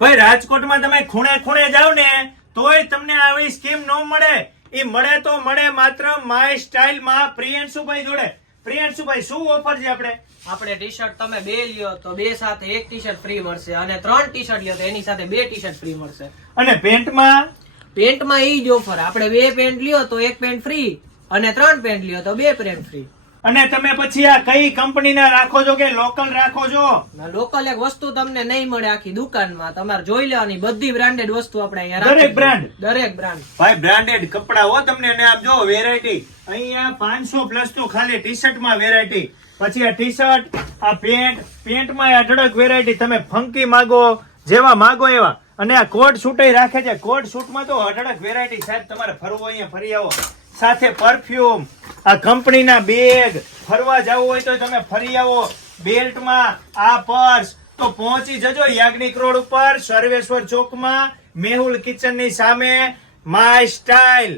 ભાઈ રાજકોટમાં તમે ખૂણે ખૂણે જાવ ને તોય તમને આવી સ્કીમ ન મળે. એ મળે તો મળે માત્ર માય સ્ટાઇલમાં પ્રિયંશુભાઈ જોડે. પ્રિયંશુભાઈ શું ઓફર છે આપણે? આપણે ટી શર્ટ તમે બે લ્યો તો બે સાથે એક ટી શર્ટ ફ્રી મળશે અને ત્રણ ટી શર્ટ લ્યો તો એની સાથે બે ટી શર્ટ ફ્રી મળશે. અને પેન્ટમાં? પેન્ટમાં એ જ ઓફર આપણે બે પેન્ટ લ્યો તો એક પેન્ટ ફ્રી અને ત્રણ પેન્ટ લ્યો તો બે પેન્ટ ફ્રી અને તમે પછી આ કઈ કંપનીના રાખો છો કે લોકલ રાખો છો? લોકલ એક વસ્તુ તમને નહીં મળે આખી દુકાનમાં. તમારે જોઈ લેવાની બધી બ્રાન્ડેડ વસ્તુ આપણે અહીંયા દરેક બ્રાન્ડ દરેક બ્રાન્ડ ભાઈ બ્રાન્ડેડ કપડા હો તમને ને આપજો વેરાયટી અહીંયા પાંચસો પ્લસ તો ખાલી ટી શર્ટમાં વેરાયટી પછી આ ટી શર્ટ આ પેન્ટ પેન્ટમાં આ અઢળક વેરાયટી તમે ફંકી માગો જેવા માગો એવા. અને આ કોટ શૂટ રાખે છે. કોટ શૂટમાં તો અઢળક વેરાયટી સાહેબ તમારે ફરવો અહીંયા ફરી આવો. સાથે પરફ્યુમ આ કંપનીના બેગ ફરવા જવું હોય તો તમે ફરી આવો બેલ્ટમાં આ પર્સ. તો પહોંચી જજો યાજ્ઞિક રોડ ઉપર, સર્વેશ્વર ચોકમાં, મેહુલ કિચનની સામે. My style